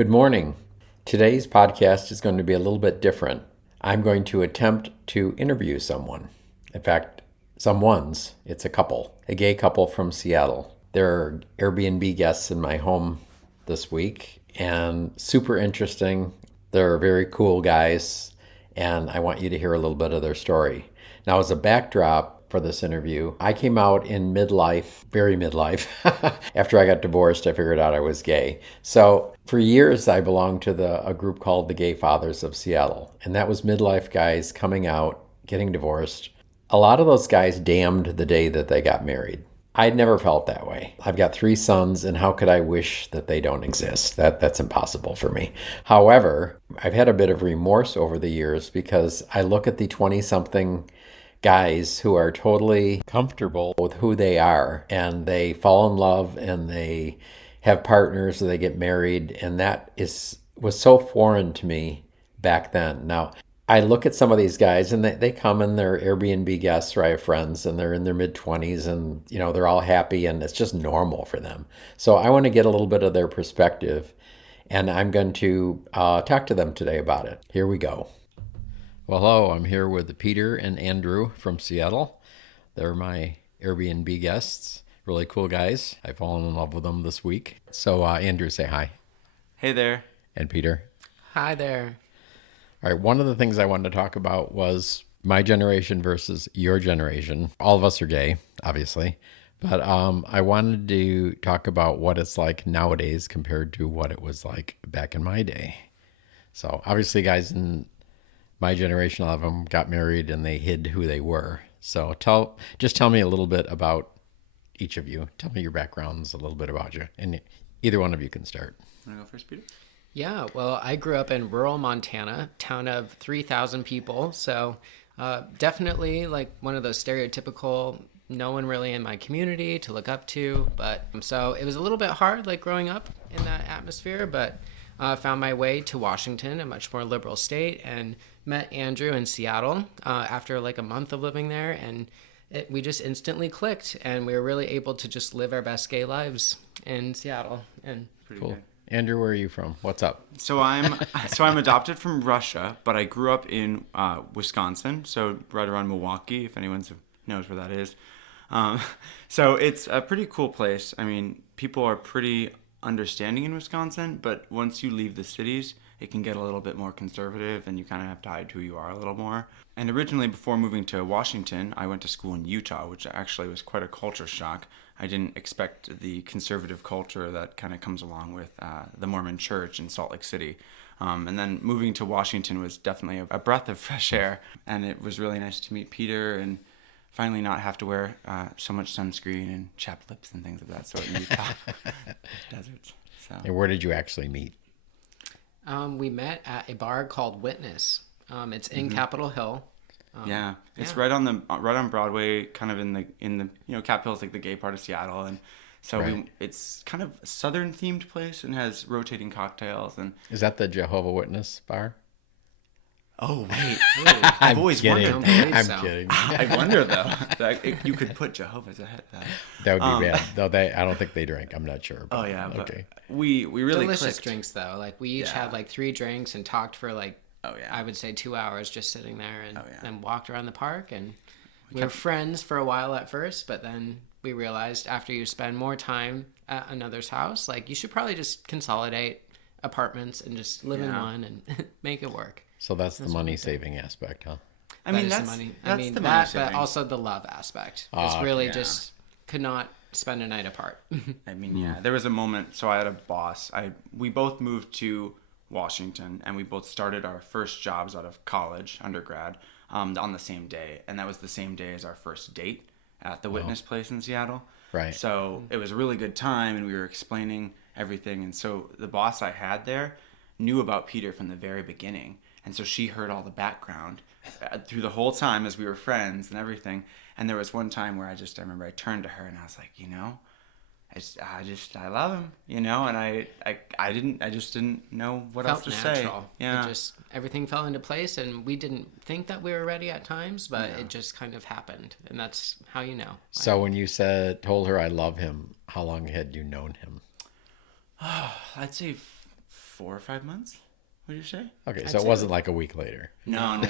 Good morning. Today's podcast is going to be a little bit different. I'm going to attempt to interview someone. In fact, it's a couple, a gay couple from Seattle. They're Airbnb guests in my home this week and super interesting. They're very cool guys, and I want you to hear a little bit of their story. Now, as a backdrop for this interview, I came out in midlife, very midlife. After I got divorced, I figured out I was gay. So for years, I belonged to a group called the Gay Fathers of Seattle. And that was midlife guys coming out, getting divorced. A lot of those guys damned the day that they got married. I'd never felt that way. I've got 3 sons, and how could I wish that they don't exist? That's impossible for me. However, I've had a bit of remorse over the years because I look at the 20-something guys who are totally comfortable with who they are, and they fall in love and they have partners, they get married, and was so foreign to me back then. Now, I look at some of these guys and they come and they're Airbnb guests, or I have friends and they're in their mid-20s and they're all happy and it's just normal for them. So I want to get a little bit of their perspective, and I'm going to talk to them today about it. Here we go. Well, hello, I'm here with Peter and Andrew from Seattle. They're my Airbnb guests. Really cool guys. I've fallen in love with them this week. So Andrew, say hi. Hey there. And Peter. Hi there. All right, one of the things I wanted to talk about was my generation versus your generation. All of us are gay, obviously. But I wanted to talk about what it's like nowadays compared to what it was like back in my day. So obviously, guys in my generation, a lot of them got married and they hid who they were. So just tell me a little bit about each of you. Tell me your backgrounds, a little bit about you. And either one of you can start. Want to go first, Peter? Yeah, well, I grew up in rural Montana, town of 3,000 people. So definitely like one of those stereotypical, no one really in my community to look up to. But so it was a little bit hard like growing up in that atmosphere, but found my way to Washington, a much more liberal state, and met Andrew in Seattle after like a month of living there, and we just instantly clicked, and we were really able to just live our best gay lives in Seattle. And pretty cool. Good. Andrew, where are you from? What's up? So I'm adopted from Russia, but I grew up in Wisconsin, so right around Milwaukee, if anyone knows where that is. So it's a pretty cool place. I mean, people are pretty understanding in Wisconsin, but once you leave the cities, it can get a little bit more conservative and you kind of have to hide who you are a little more. And originally, before moving to Washington, I went to school in Utah, which actually was quite a culture shock. I didn't expect the conservative culture that kind of comes along with the Mormon church in Salt Lake City. And then moving to Washington was definitely a breath of fresh air, and it was really nice to meet Peter and finally not have to wear so much sunscreen and chapped lips and things of that sort in Utah deserts. So. And where did you actually meet? We met at a bar called Witness. It's in Capitol Hill. It's right on Broadway, kind of in the Capitol is like the gay part of Seattle, and so right. It's kind of a southern themed place and has rotating cocktails. And is that the Jehovah's Witness bar? Oh wait, I've always wondered. I'm kidding. I wonder though, you could put Jehovah's ahead of that. That would be bad. Though I don't think they drink. I'm not sure. Oh yeah, but okay. We really delicious clicked. Drinks though. Like we each had like 3 drinks and talked for like I would say 2 hours just sitting there and then walked around the park, and we were friends for a while at first, but then we realized after you spend more time at another's house, like you should probably just consolidate apartments and just live in one and make it work. So that's the money saving aspect, huh? I mean, that's the money. But also the love aspect. It's really just could not spend a night apart. I mean, there was a moment. So I had a boss. We both moved to Washington, and we both started our first jobs out of college, undergrad, on the same day, and that was the same day as our first date at the Witness place in Seattle. Right. So it was a really good time, and we were explaining everything. And so the boss I had there knew about Peter from the very beginning. And so she heard all the background through the whole time as we were friends and everything. And there was one time where I remember I turned to her and I was like, I love him, and I just didn't know what else to say. Yeah. Everything fell into place, and we didn't think that we were ready at times, but it just kind of happened. And that's how you know. So when you told her I love him, how long had you known him? I'd say 4 or 5 months, would you say? Okay, I'd so it say wasn't like a week later. No.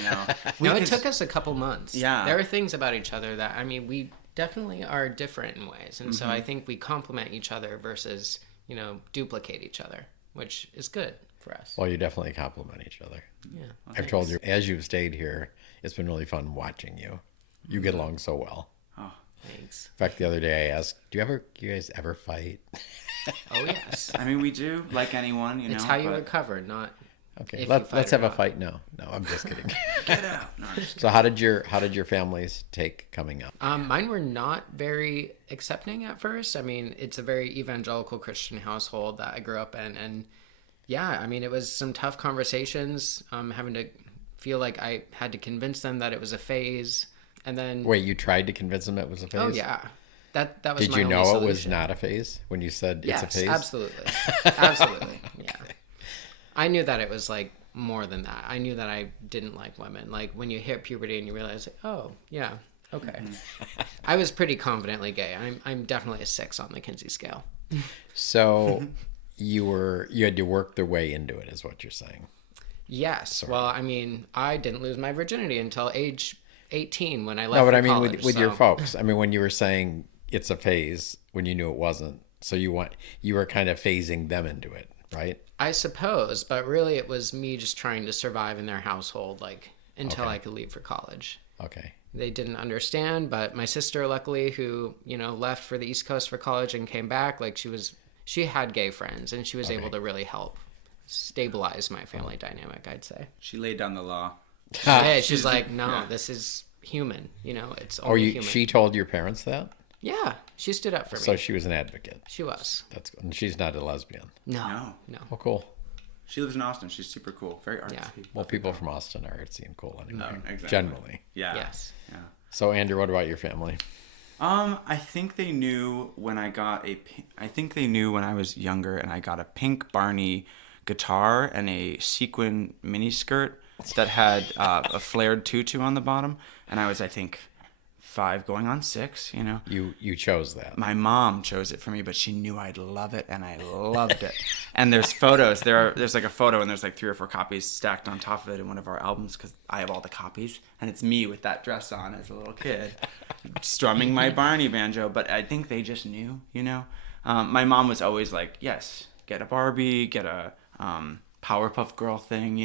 No, it took us a couple months. Yeah. There are things about each other that, I mean, we definitely are different in ways. And so I think we complement each other versus, duplicate each other, which is good for us. Well, you definitely complement each other. Yeah. I've told you, as you've stayed here, it's been really fun watching you. You get along so well. Oh, Thanks. In fact, the other day I asked, you guys ever fight? Oh, yes. I mean, we do, like anyone, It's how you recover, not Okay, if let's you fight have or a not. fight. No, I'm just kidding. Get out. No, I'm just So how did your families take coming up? Mine were not very accepting at first. I mean, it's a very evangelical Christian household that I grew up in. And yeah, I mean, it was some tough conversations, having to feel like I had to convince them that it was a phase. And then, Wait, you tried to convince them it was a phase? oh yeah, that was Did my you only know it was solution. not a phase when you said Yes, it's a phase? absolutely. Absolutely. Yeah. I knew that it was like more than that. I knew that I didn't like women. Like when you hit puberty and you realize, like, oh, yeah, okay. I was pretty confidently gay. I'm definitely a 6 on the Kinsey scale. So you had to work their way into it, is what you're saying. Yes. Well, I mean, I didn't lose my virginity until age 18 when I left No, but for I mean college, with your so- folks. I mean, when you were saying it's a phase when you knew it wasn't, so you were kind of phasing them into it, right? I suppose, but really it was me just trying to survive in their household, like until Okay. I could leave for college. Okay. They didn't understand, but my sister, luckily, who left for the East Coast for college and came back, like she had gay friends, and she was able to really help stabilize my family dynamic, I'd say. She laid down the law. Yeah, she's like, no, this is human. It's Or only human. she told your parents that? Yeah, she stood up for me. So she was an advocate. She was. That's good. And she's not a lesbian. No. Oh, cool. She lives in Austin. She's super cool. Very artsy. Yeah. Well, people from Austin are artsy and cool anyway. exactly. Generally. Yeah. Yes. Yeah. So, Andrew, what about your family? I think they knew when I think they knew when I was younger and I got a pink Barney guitar and a sequin mini skirt that had a flared tutu on the bottom, and I was, I think, 5 going on 6. You chose that. My mom chose it for me, but she knew I'd love it, and I loved it. And there's photos. There's like a photo, and there's like 3 or 4 copies stacked on top of it in one of our albums because I have all the copies, and it's me with that dress on as a little kid, strumming my Barney banjo. But I think they just knew. My mom was always like, "Yes, get a Barbie, get a Powerpuff Girl thing."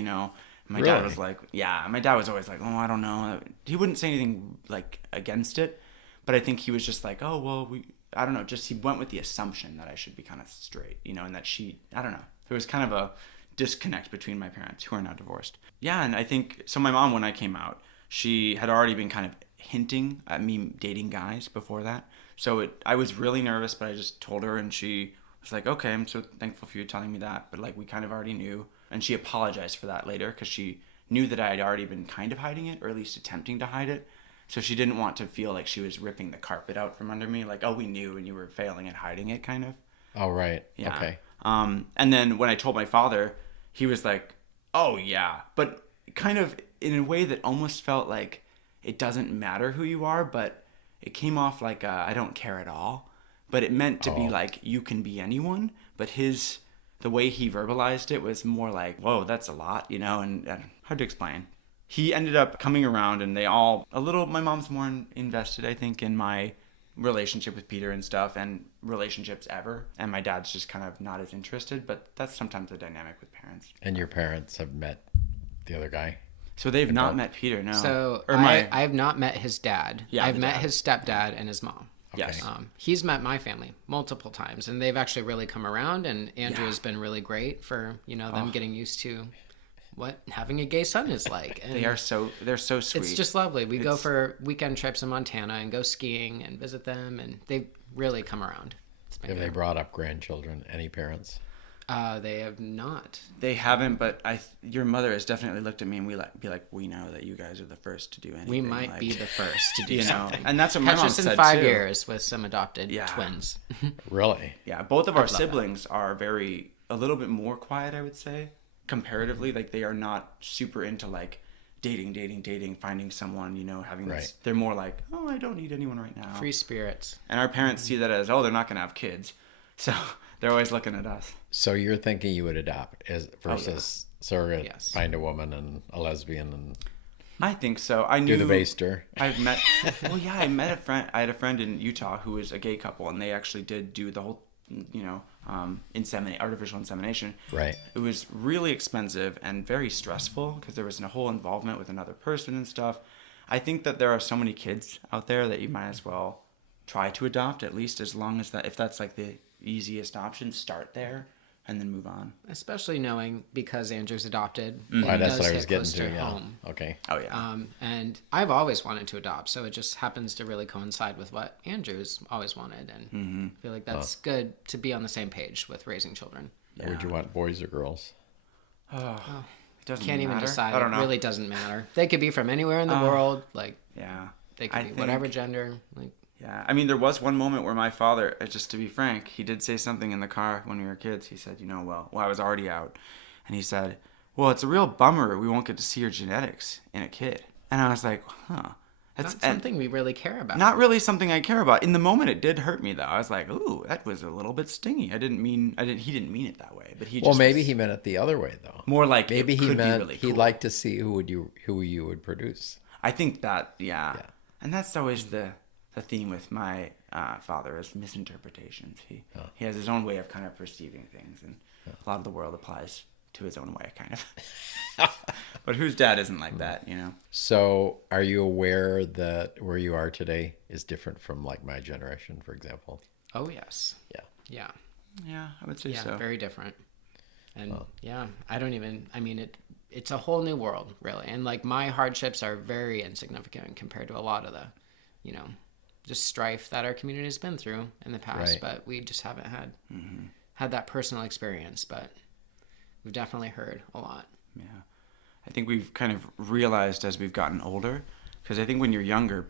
My dad was like, yeah, my dad was always like, oh, I don't know. He wouldn't say anything like against it, but I think he was just like, oh, well, I don't know. Just he went with the assumption that I should be kind of straight, and that I don't know. There was kind of a disconnect between my parents who are now divorced. Yeah. And I think, so my mom, when I came out, she had already been kind of hinting at me dating guys before that. So I was really nervous, but I just told her and she was like, okay, I'm so thankful for you telling me that. But like, we kind of already knew. And she apologized for that later because she knew that I had already been kind of hiding it, or at least attempting to hide it. So she didn't want to feel like she was ripping the carpet out from under me. Like, oh, we knew and you were failing at hiding it, kind of. Oh, right. Yeah. Okay. And then when I told my father, he was like, oh, yeah. But kind of in a way that almost felt like it doesn't matter who you are, but it came off like I don't care at all. But it meant to be like, you can be anyone. But the way he verbalized it was more like, whoa, that's a lot, and hard to explain. He ended up coming around and my mom's more invested, I think, in my relationship with Peter and stuff and relationships ever. And my dad's just kind of not as interested, but that's sometimes the dynamic with parents. And your parents have met the other guy? So they've not met Peter, no. So Or I've not met his dad. Yeah, I've the met dad. his stepdad and his mom. Yes. He's met my family multiple times, and they've actually really come around. And Andrew has been really great for them getting used to what having a gay son is like. And they're so sweet. it's just lovely. We go for weekend trips in Montana and go skiing and visit them, and they've really come around. It's been Have they good. brought up grandchildren? Any parents? They have not. They haven't, but your mother has definitely looked at me and be like, we know that you guys are the first to do anything. We might like, be the first to do something. And that's what my Catch mom us in said 5 too. years with some adopted Yeah. twins. Really? Yeah, both of our love that. siblings are a little bit more quiet, I would say, comparatively. Like, they are not super into, like, dating, finding someone, having this. Right. They're more like, oh, I don't need anyone right now. Free spirits. And our parents see that as, oh, they're not going to have kids. So they're always looking at us. So you're thinking you would adopt as versus surrogate, Yes. find a woman and a lesbian and I think so. I knew do the baster. I've met. Well, yeah, I met a friend. I had a friend in Utah who was a gay couple, and they actually did do the whole, artificial insemination. Right. It was really expensive and very stressful because there was a whole involvement with another person and stuff. I think that there are so many kids out there that you might as well try to adopt, at least as long as that, if that's like the easiest option, start there and then move on. Especially knowing because Andrew's adopted. Well, it that's does what I hit was getting close to. Yeah. home. Okay. Oh yeah. And I've always wanted to adopt, so it just happens to really coincide with what Andrew's always wanted, and I feel like that's good to be on the same page with raising children. Yeah. Would you want boys or girls? It doesn't Can't even matter. decide. I don't know. It really doesn't matter. They could be from anywhere in the world. Like Yeah. they could I be think- whatever gender. Like Yeah, I mean, there was one moment where my father, just to be frank, he did say something in the car when we were kids. He said, well, I was already out. And he said, well, it's a real bummer we won't get to see your genetics in a kid. And I was like, huh. That's something we really care about. Not really something I care about. In the moment, it did hurt me, though. I was like, ooh, that was a little bit stingy. He didn't mean it that way. But he just Well, maybe was he meant it the other way, though. more like Maybe it he could meant be really he'd cool. like to see who you would produce. I think that, yeah. And that's always the theme with my father is misinterpretations. He has his own way of kind of perceiving things, and a lot of the world applies to his own way, kind of. But whose dad isn't like that, So, are you aware that where you are today is different from like my generation, for example? Oh yes. Yeah. Yeah. Yeah, I would say Yeah. so. Very different. And I don't even. I mean, it's a whole new world, really. And like my hardships are very insignificant compared to a lot of the, just strife that our community has been through in the past. Right. But we just haven't had that personal experience. But we've definitely heard a lot. Yeah. I think we've kind of realized as we've gotten older, because I think when you're younger,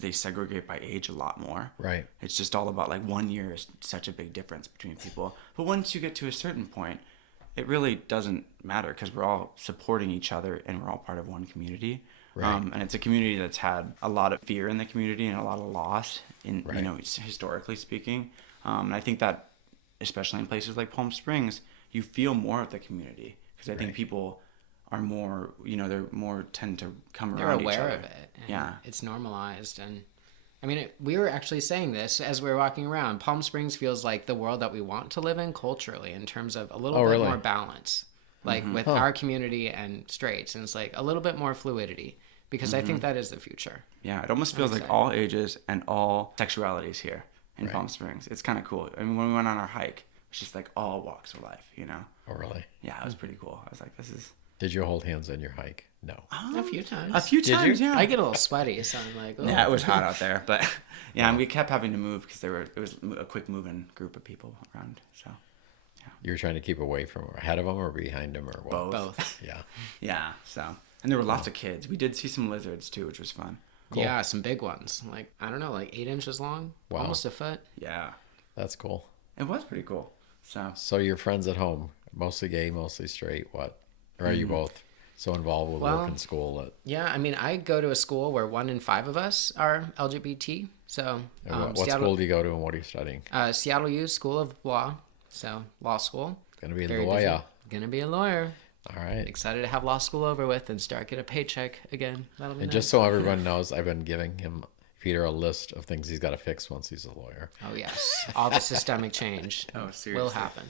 they segregate by age a lot more. Right. It's just all about like 1 year is such a big difference between people. But once you get to a certain point, it really doesn't matter because we're all supporting each other and we're all part of one community. Right. And it's a community that's had a lot of fear in the community and a lot of loss historically speaking. And I think that especially in places like Palm Springs, you feel more of the community because I think people are more, they're more tend to come around each other. They're aware of it. And Yeah. it's normalized. And I mean, we were actually saying this as we were walking around. Palm Springs feels like the world that we want to live in culturally in terms of a little bit more balance, like with our community and straights. And it's like a little bit more fluidity because I think that is the future. Yeah, it almost feels like all ages and all sexualities here in Palm Springs. It's kind of cool. I mean, when we went on our hike, it's just like all walks of life, Oh, really? Yeah, it was pretty cool. I was like, this is... Did you hold hands on your hike? No. A few times. A few times, yeah. I get a little sweaty, so I'm like, oh. Yeah, it was hot out there, but yeah, and we kept having to move because it was a quick moving group of people around. So You were trying to keep away from ahead of them or behind them or what? Both. Yeah. Yeah, and there were lots of kids. We did see some lizards too, which was fun. Cool. Yeah, some big ones. Like, I don't know, like 8 inches long, almost a foot. Yeah, That's cool. it was pretty cool. So your friends at home, mostly gay, mostly straight, what? Or are you both so involved with work and school that... Yeah, I mean, I go to a school where 1 in 5 of us are LGBT. So, what school do you go to and what are you studying? Seattle U School of Law. So, law school. Going to be a Very lawyer. busy. Gonna be a lawyer. All right. Excited to have law school over with and start get a paycheck again. That'll be And nice. just so everyone knows, I've been giving him, Peter, a list of things he's got to fix once he's a lawyer. Oh yes, all the systemic change will seriously. happen.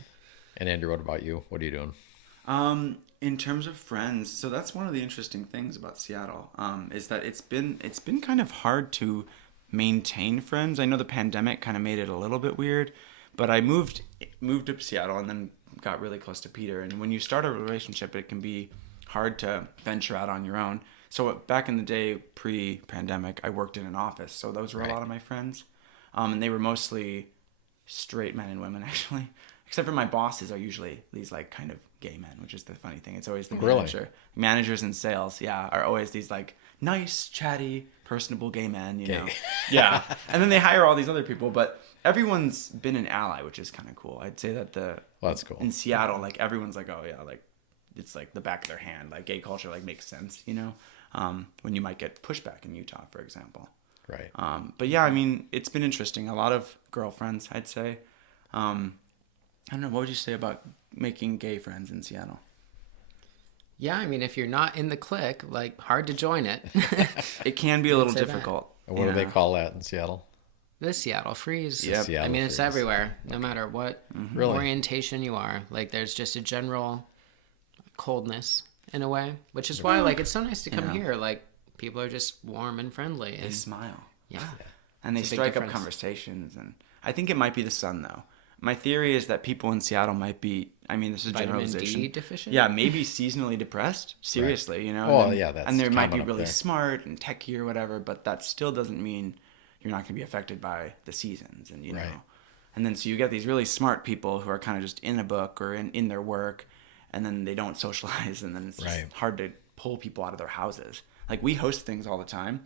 And Andrew, what about you? What are you doing? In terms of friends, so that's one of the interesting things about Seattle, is that it's been kind of hard to maintain friends. I know the pandemic kind of made it a little bit weird, but I moved to Seattle and then got really close to Peter. And when you start a relationship, it can be hard to venture out on your own. So back in the day, pre-pandemic, I worked in an office. So those were a lot of my friends. And they were mostly straight men and women, actually. Except for my bosses are usually these like kind of gay men, which is the funny thing. It's always the manager. Managers in sales, are always these like nice, chatty, personable gay men, you know. Yeah. And then they hire all these other people, but everyone's been an ally, which is kind of cool. I'd say that That's cool. in Seattle, like everyone's like, oh yeah, like it's like the back of their hand. Like gay culture like makes sense, you know. When you might get pushback in Utah, for example. Right. But yeah, I mean, it's been interesting. A lot of girlfriends, I'd say. I don't know. What would you say about making gay friends in Seattle? Yeah, I mean, if you're not in the clique, like, hard to join it. It can be a little say that. difficult. What do they call that in Seattle? The Seattle Freeze. Yep. Seattle I mean, it's Freeze. everywhere, no matter what Really? orientation you are. Like, there's just a general coldness in a way, which is why, like, it's so nice to come here. Like, people are just warm and friendly. They And, smile. yeah. And they It's a big strike up difference. conversations. And I think it might be the sun, though. My theory is that people in Seattle might be, I mean, this is Vitamin generalization. D deficient? Yeah, maybe seasonally depressed. Seriously, you know? Well, and then- yeah, that's And they might be common up really there. smart and techy or whatever, but that still doesn't mean you're not going to be affected by the seasons. And, you know? Right. And then so you get these really smart people who are kind of just in a book or in their work, and then they don't socialize, and then it's just Right. hard to pull people out of their houses. Like, we host things all the time,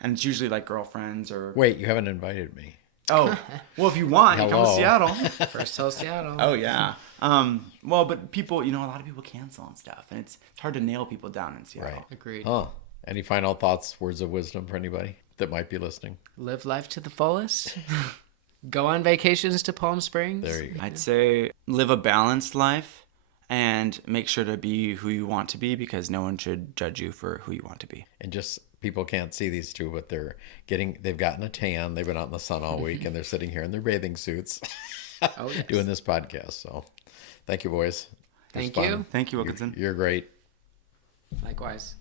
and it's usually like girlfriends or... Wait, you haven't invited me. Oh, well, if you want, you come to Hello. Seattle. First till Seattle. Oh, yeah. Well, but people, you know, a lot of people cancel and stuff, and it's hard to nail people down in Seattle. Right. Agreed. Huh. Any final thoughts, words of wisdom for anybody that might be listening? Live life to the fullest. Go on vacations to Palm Springs. There you go. I'd say live a balanced life and make sure to be who you want to be, because no one should judge you for who you want to be. And just people can't see these two, but they've gotten a tan. They've been out in the sun all week, and they're sitting here in their bathing suits Oh, yes. doing this podcast. So thank you, boys. It was Thank you. fun. Thank you, Wilkinson. You're great. Likewise.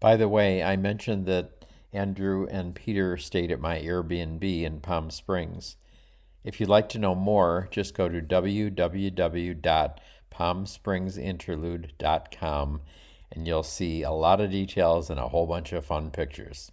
By the way, I mentioned that Andrew and Peter stayed at my Airbnb in Palm Springs. If you'd like to know more, just go to www.palmspringsinterlude.com and you'll see a lot of details and a whole bunch of fun pictures.